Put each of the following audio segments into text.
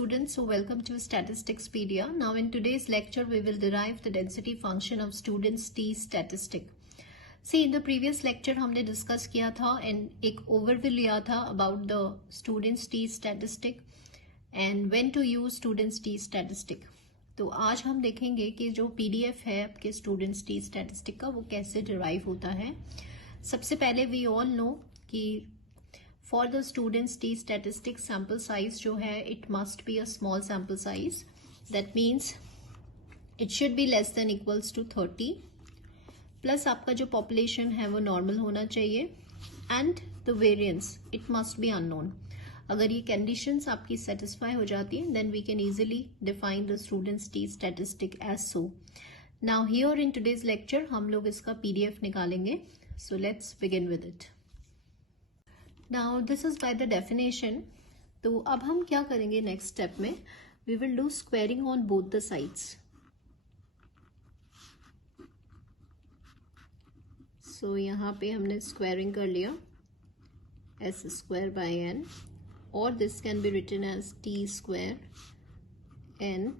students, so welcome to Statisticspedia. Now in today's lecture we will derive the density function of students T statistic. See, in the previous lecture हमने discuss किया था and एक overview लिया था about the students T statistic and when to use students T statistic. तो आज हम देखेंगे कि जो PDF है आपके students T statistic का वो कैसे derive होता है. सबसे पहले we all know कि for the students T statistic sample size जो है it must be a small sample size. That means it should be less than equals to 30. Plus आपका जो population है वो normal होना चाहिए and the variance it must be unknown. अगर ये conditions आपकी satisfy हो जाती हैं then we can easily define the students T statistic as so. Now here in today's lecture हम लोग इसका PDF निकालेंगे. So let's begin with it. Now this is by the definition. तो अब हम क्या करेंगे next step में? We will do squaring on both the sides. So यहाँ पे हमने squaring कर लिया s square by n, or this can be written as t square n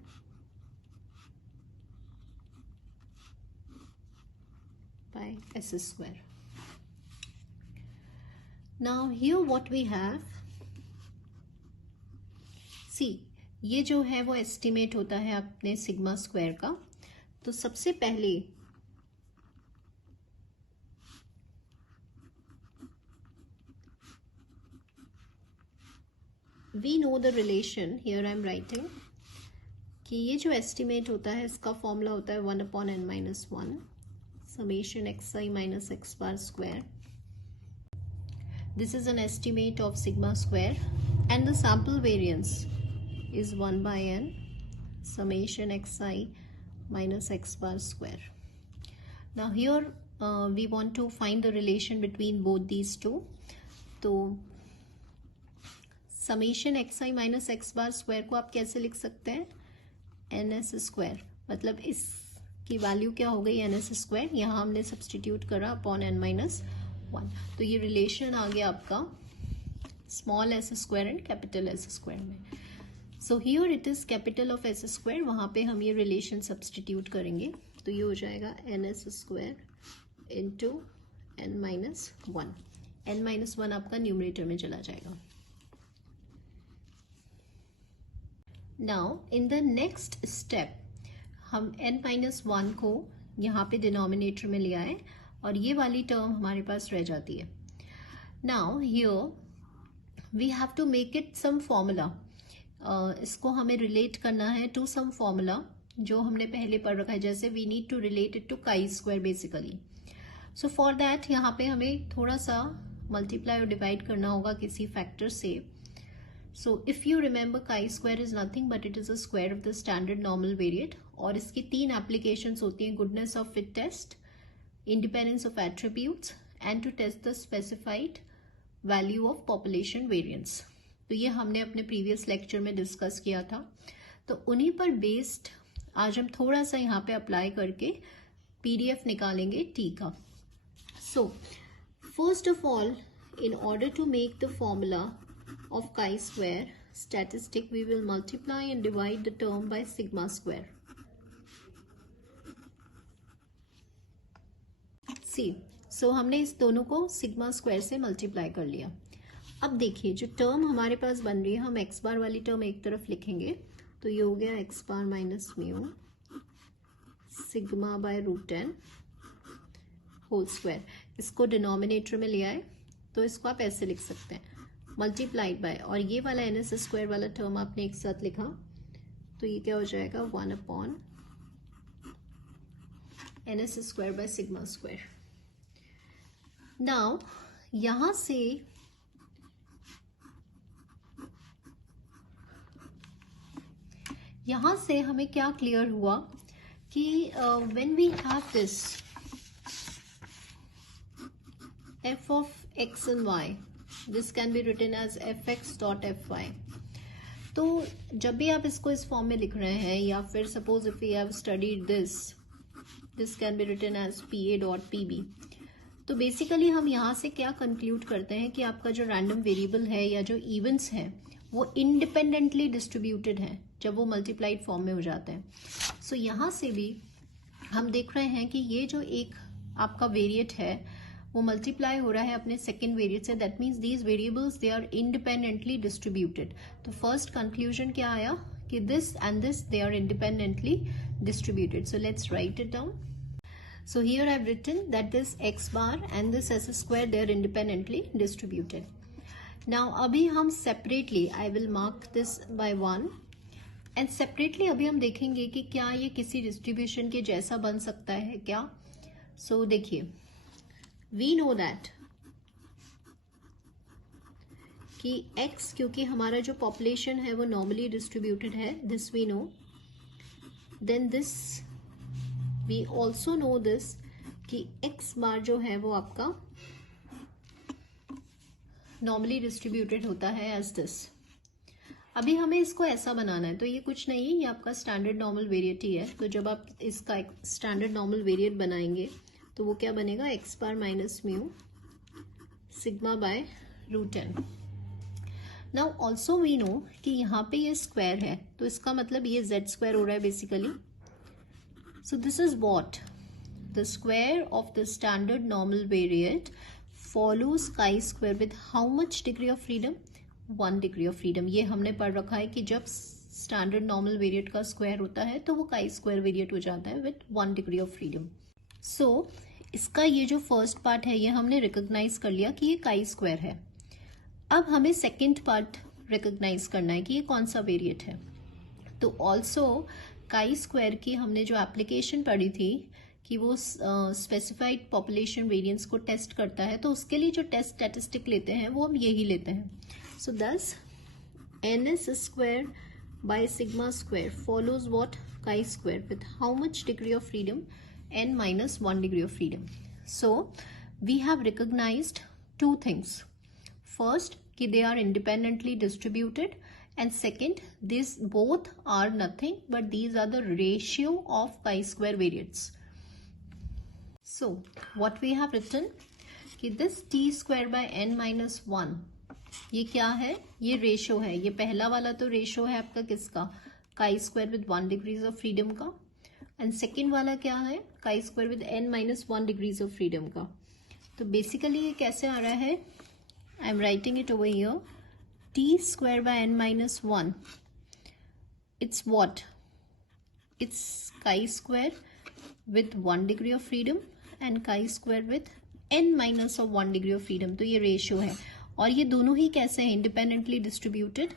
by s square. Now here what we have, see ये जो है वो estimate होता है अपने सिग्मा स्क्वायर का. तो सबसे पहले we know the relation, here I am writing कि ये जो estimate होता है इसका फॉर्मूला होता है 1/n-1 summation xi minus x bar square. This is an estimate of sigma square and the sample variance is 1/n summation xi minus x bar square. Now here we want to find the relation between both these two. तो summation xi minus x bar square को आप कैसे लिख सकते हैं? ns square, मतलब इसकी value क्या हो गई ns square, यहाँ हमने सब्सटीट्यूट करा अपॉन n minus 1. तो ये रिलेशन आ गया आपका small S square and capital S square में. So here it is capital of S square, वहां पे हम ये रिलेशन सब्सटीट्यूट करेंगे तो ये हो जाएगा N S square into N minus 1. N minus 1 आपका न्यूमरेटर में चला जाएगा. Now in the next step हम एन माइनस 1 को यहाँ पे डिनोमिनेटर में ले आए और ये वाली टर्म हमारे पास रह जाती है. Now here we have to make it some formula. इसको हमें रिलेट करना है टू सम फॉर्मूला जो हमने पहले पढ़ रखा है. जैसे we need to relate it to chi square basically. So for that यहाँ पे हमें थोड़ा सा मल्टीप्लाई और डिवाइड करना होगा किसी फैक्टर से. So if you remember chi square is nothing but it is a square of the standard normal variate. और इसकी 3 एप्लीकेशंस होती हैं: goodness of fit test, independence of attributes and to test the specified value of population variance. तो ये हमने अपने previous lecture में discuss किया था. तो उन्हीं पर based आज हम थोड़ा सा यहाँ पे apply करके PDF निकालेंगे T का. So first of all, in order to make the formula of chi-square statistic, we will multiply and divide the term by sigma square. सो हमने इस दोनों को सिग्मा स्क्वायर से मल्टीप्लाई कर लिया. अब देखिए जो टर्म हमारे पास बन रही है, हम एक्स बार वाली टर्म एक तरफ लिखेंगे तो ये हो गया X bar minus mu sigma by root N whole square. इसको डिनोमिनेटर में ले आए तो इसको आप ऐसे लिख सकते हैं मल्टीप्लाइड बाय, और ये वाला एन एस स्क्वायर वाला टर्म आपने एक साथ लिखा तो ये क्या हो जाएगा 1/n S square by sigma square. Now यहां से हमें क्या क्लियर हुआ कि when we have this f of x and y, this can be written as fx dot fy. तो जब भी आप इसको इस फॉर्म में लिख रहे हैं या फिर suppose if we have studied this can be written as pa dot pb. तो बेसिकली हम यहाँ से क्या कंक्लूड करते हैं कि आपका जो रैंडम वेरिएबल है या जो इवेंट्स है वो इंडिपेंडेंटली डिस्ट्रीब्यूटेड हैं जब वो मल्टीप्लाइड फॉर्म में हो जाते हैं. सो यहाँ से भी हम देख रहे हैं कि ये जो एक आपका वेरिएट है वो मल्टीप्लाई हो रहा है अपने सेकेंड वेरिएट से. That means these variables they are independently distributed. तो फर्स्ट कंक्लूजन क्या आया कि this and this they are independently distributed. So let's write it down. So here I've written that this x bar and this s square they are independently distributed. Now अभी हम separately I will mark this by 1 and separately अभी हम देखेंगे कि क्या ये किसी distribution के जैसा बन सकता है क्या. So देखिए we know that कि x क्योंकि हमारा जो population है वो normally distributed है, this we know. Then this we also know this कि x बार जो है वो आपका normally distributed होता है as this. अभी हमें इसको ऐसा बनाना है तो ये कुछ नहीं है, ये आपका स्टैंडर्ड नॉर्मल वेरिएट ही है. तो जब आप इसका एक स्टैंडर्ड नॉर्मल वेरिएट बनाएंगे तो वो क्या बनेगा, x bar minus mu sigma by root N. Now also we know कि यहाँ पे ये स्क्वायर है तो इसका मतलब ये z स्क्वायर हो रहा है basically. So this is what the square of the standard normal variate follows chi square with how much degree of freedom, 1 degree of freedom. ये हमने पढ़ रखा है कि जब स्टैंडर्ड नॉर्मल वेरिएट का स्क्वायर होता है तो वो काई स्क्वायर वेरिएट हो जाता है विद 1 डिग्री ऑफ फ्रीडम. सो इसका ये जो फर्स्ट पार्ट है ये हमने रिकॉग्नाइज कर लिया कि ये काई स्क्वायर है. अब हमें सेकेंड पार्ट रिकॉग्नाइज करना है कि ये कौन सा वेरिएट है. तो ऑल्सो काई स्क्वायर की हमने जो एप्लीकेशन पढ़ी थी कि वो स्पेसिफाइड पॉपुलेशन वेरिएंस को टेस्ट करता है, तो उसके लिए जो टेस्ट स्टैटिस्टिक लेते हैं वो हम यही लेते हैं. So thus N S square by sigma square follows what, chi square with how much degree of freedom, n minus 1 degree of freedom. So we have recognized two things. First, कि they are independently distributed, and second, these both are nothing but these are the ratio of chi-square variates. So what we have written कि this t square by n minus 1 ये क्या है, ये ratio है. ये पहला वाला तो रेशियो है आपका किसका, chi square with 1 degrees of freedom का, एंड सेकेंड वाला क्या है, chi square with n minus 1 degrees of freedom का. तो बेसिकली ये कैसे आ रहा है, आई am writing it over here, T square by n minus 1 it's what, it's chi square with 1 degree of freedom and chi square with n minus of 1 degree of freedom. तो ये ratio है और ये दोनों ही कैसे हैं, इंडिपेंडेंटली डिस्ट्रीब्यूटेड.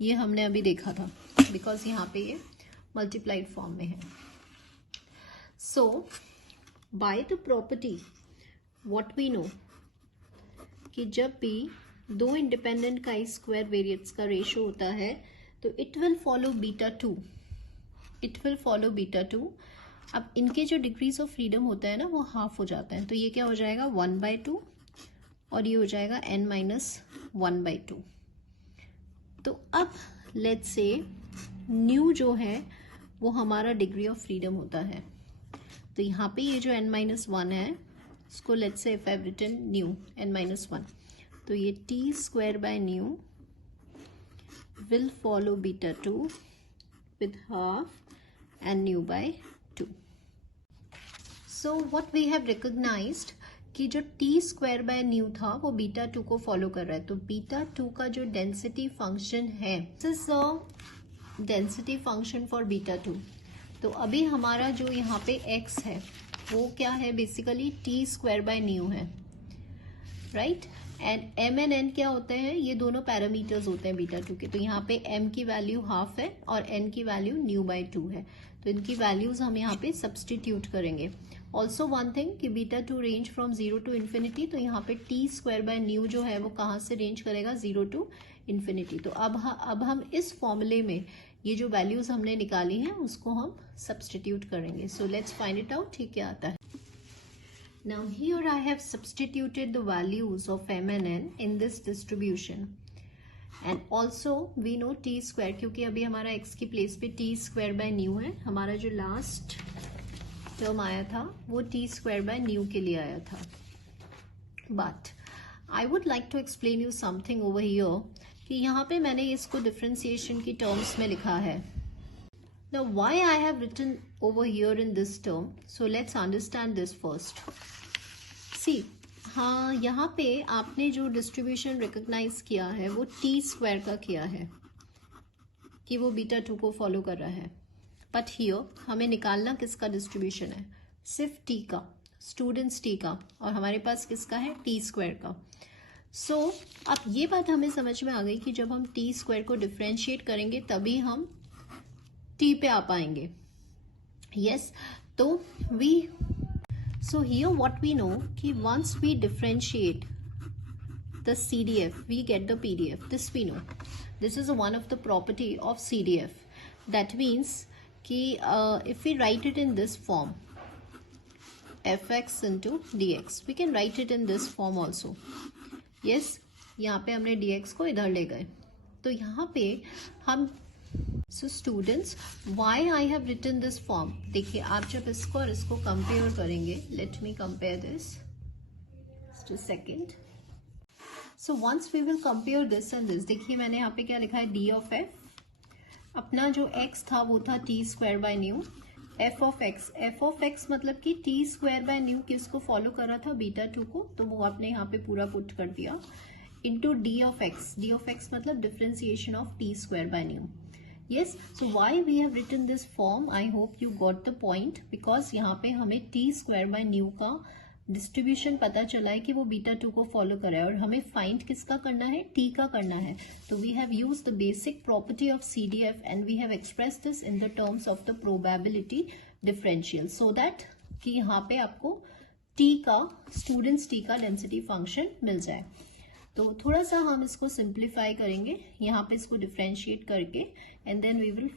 ये हमने अभी देखा था बिकॉज यहाँ पे ये मल्टीप्लाइड फॉर्म में है. So by the property what we know कि जब भी दो इंडिपेंडेंट काई स्क्वायर वेरिएट्स का रेशियो होता है तो it will follow beta 2, it will follow beta 2. अब इनके जो डिग्रीज ऑफ फ्रीडम होता है ना वो हाफ हो जाता है. तो ये क्या हो जाएगा 1/2 और ये हो जाएगा n माइनस 1/2. तो अब लेट्स से न्यू जो है वो हमारा डिग्री ऑफ फ्रीडम होता है. तो यहाँ पे ये जो n माइनस 1 है इसको let's say if I have written nu n minus 1, तो ये t square by nu will follow beta 2 with half and nu by 2. So what we have recognised कि जो t स्क्वायर बाय न्यू था वो beta 2 को follow कर रहा है. तो बीटा 2 का जो डेंसिटी फंक्शन है this is density function for beta 2. तो अभी हमारा जो यहाँ पे x है वो क्या है, basically t square by nu है, right. And m and n क्या होते हैं, ये दोनों पैरामीटर्स होते हैं बीटा 2 के. तो यहाँ पे m की वैल्यू हाफ है और n की वैल्यू न्यू बाय 2 है. तो इनकी वैल्यूज हम यहाँ पे सब्सटीट्यूट करेंगे. ऑल्सो वन थिंग कि beta 2 range from 0 to infinity, तो यहाँ पे t स्क्वायर बाय न्यू जो है वो कहाँ से रेंज करेगा, 0 टू इन्फिनिटी. तो अब हम इस फॉर्मूले में ये जो वैल्यूज हमने निकाली हैं उसको हम सब्सटीट्यूट करेंगे. So let's find it out, ठीक क्या आता है. Now here I have substituted the values of m and n in this distribution and also we know t square, क्योंकि अभी हमारा x की प्लेस पे t स्क्वायर बाय न्यू है. हमारा जो लास्ट टर्म आया था वो t स्क्वायर बाय न्यू के लिए आया था. But I would like to explain you something over here कि कि यहाँ पे मैंने इसको डिफरेंशिएशन की टर्म्स में लिखा है. Now why I have written over here in this term? So let's understand this first. See, हाँ, यहाँ पे आपने जो डिस्ट्रीब्यूशन रिकॉग्नाइज किया है वो टी स्क्वायर का किया है कि वो बीटा 2 को फॉलो कर रहा है. बट हियर हमें निकालना किसका डिस्ट्रीब्यूशन है? सिर्फ टी का, स्टूडेंट्स टी का, और हमारे पास किसका है? टी स्क्वायर का. सो अब ये बात हमें समझ में आ गई कि जब हम टी स्क्वायर को डिफ्रेंशिएट करेंगे तभी हम टी पे आ पाएंगे. यस, तो we so here what we know कि once we differentiate the CDF we get the PDF. This we know. This is one of the property of CDF. That means कि if we write it in this form fx into dx, we can write it in this form also. Yes, यहाँ पे हमने dx को इधर ले गए. तो यहाँ पे हम So students, why I have written this form? देखिए, आप जब इसको और इसको कंपेयर करेंगे, let me compare this. Just a second. So once we will compare this and this, देखिए मैंने यहाँ पे क्या लिखा है? d of f. अपना जो x था वो था t square by nu. f of x मतलब कि t square by nu किसको फॉलो कर रहा था? बीटा 2 को. तो वो आपने यहाँ पे पूरा पुट कर दिया. Into d of x. d of x मतलब differentiation of t square by nu. Yes, so why we have written this form? I hope you got the point. Because यहाँ पे हमें t square by nu का distribution पता चला है कि वो बीटा 2 को फॉलो कर रहा है और हमें फाइंड किसका करना है? t का करना है. तो we have used the basic property of CDF and we have expressed this in the terms of the probability differential so that कि यहाँ पे आपको t का, स्टूडेंट्स t का डेंसिटी फंक्शन मिल जाए. तो थोड़ा सा हम इसको सिंप्लीफाई करेंगे यहाँ पे इसको डिफरेंशिएट करके and then we will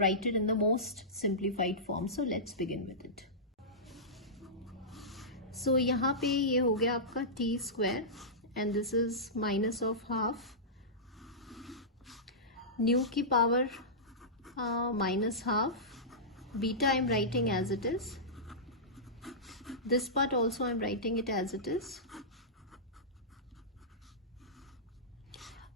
write it in the most simplified form. So let's begin with it. So यहाँ पे ये हो गया आपका T square and this is minus of half nu की power minus half. Beta I am writing as it is. This part also I am writing it as it is.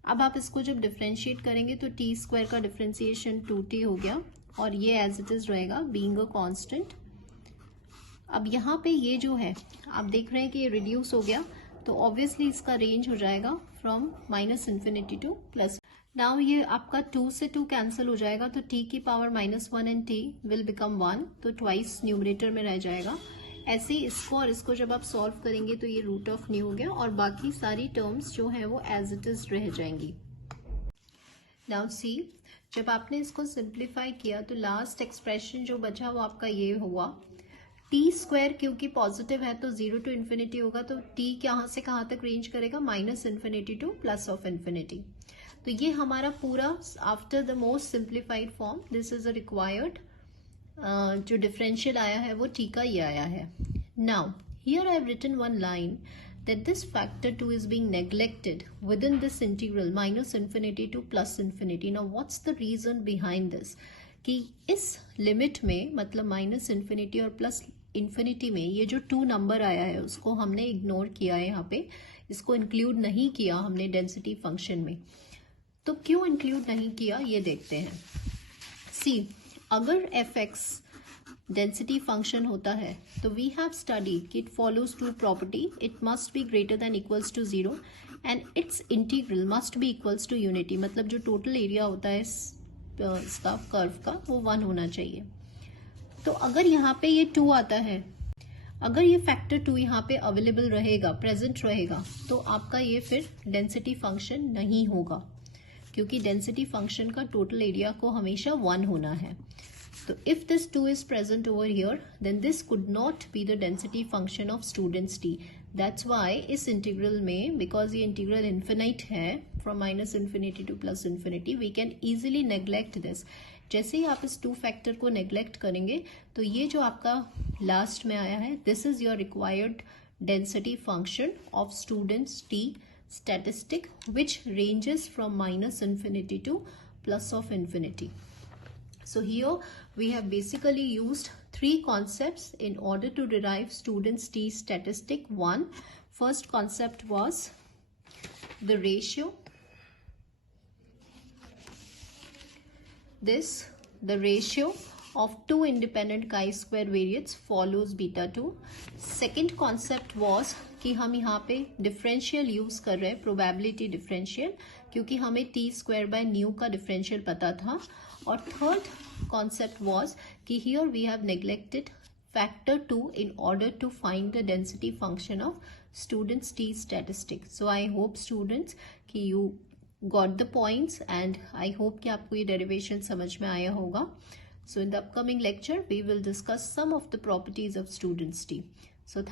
अब आप इसको जब डिफरेंशिएट करेंगे तो टी स्क्वायर का differentiation 2t हो गया और ये एज इट इज रहेगा बीइंग अ कांस्टेंट. अब यहाँ पे ये जो है आप देख रहे हैं कि ये रिड्यूस हो गया तो ऑब्वियसली इसका रेंज हो जाएगा from minus infinity to plus. Now ये आपका 2 से 2 कैंसिल हो जाएगा तो t की power -1 and t will become 1 तो ट्वाइस न्यूमरेटर में रह जाएगा. ऐसे ही इसको और इसको जब आप सॉल्व करेंगे तो ये रूट ऑफ न्यू हो गया और बाकी सारी टर्म्स जो है वो एज इट इज रह जाएंगी. नाउ सी, जब आपने इसको सिंप्लीफाई किया तो लास्ट एक्सप्रेशन जो बचा वो आपका ये हुआ. टी स्क्वायर क्योंकि पॉजिटिव है तो 0 टू इन्फिनिटी होगा तो टी कहाँ से कहाँ तक रेंज करेगा? Minus infinity to plus of infinity. तो ये हमारा पूरा after the most simplified form this is a required जो डिफरेंशियल आया है वो टी का ये आया है. Now here I have written one line that this factor 2 is being neglected within this integral minus infinity to plus infinity. Now what's the reason behind this? कि इस लिमिट में मतलब माइनस इन्फिनिटी और plus infinity में ये जो 2 number आया है उसको हमने इग्नोर किया है. यहाँ पे इसको इंक्लूड नहीं किया हमने डेंसिटी फंक्शन में. तो क्यों इंक्लूड नहीं किया ये देखते हैं. सी, अगर fx डेंसिटी फंक्शन होता है तो वी हैव स्टडीड कि it follows to property. It must be greater than equals to 0 and its integral must be equals to unity. मतलब जो टोटल एरिया होता है इसका कर्व का वो 1 होना चाहिए. तो अगर यहाँ पे ये 2 आता है, अगर ये फैक्टर 2 यहाँ पे अवेलेबल रहेगा, प्रेजेंट रहेगा, तो आपका ये फिर डेंसिटी फंक्शन नहीं होगा क्योंकि डेंसिटी फंक्शन का टोटल एरिया को हमेशा 1 होना है. So if this 2 is present over here, then this could not be the density function of students t. That's why इस इंटीग्रल में, because ये इंटीग्रल इन्फिनाइट है from minus infinity to plus infinity, we can easily neglect this. जैसे ही आप इस 2 factor को neglect करेंगे तो ये जो आपका लास्ट में आया है this is your required density function of students t statistic which ranges from minus infinity to plus of infinity. So here we have basically used 3 concepts in order to derive students t statistic. First concept was the ratio this the ratio of two independent chi-square variates follows beta 2. Second concept was कि हम यहाँ पे differential use कर रहे हैं, probability differential, क्योंकि हमें T square by new का डिफरेंशियल पता था. और थर्ड concept was कि here we have neglected factor 2 in order to find the density function of students t statistics. So I hope students कि you got the points and I hope कि आपको ये derivation समझ में आया होगा. So in the upcoming lecture we will discuss some of the properties of students t. So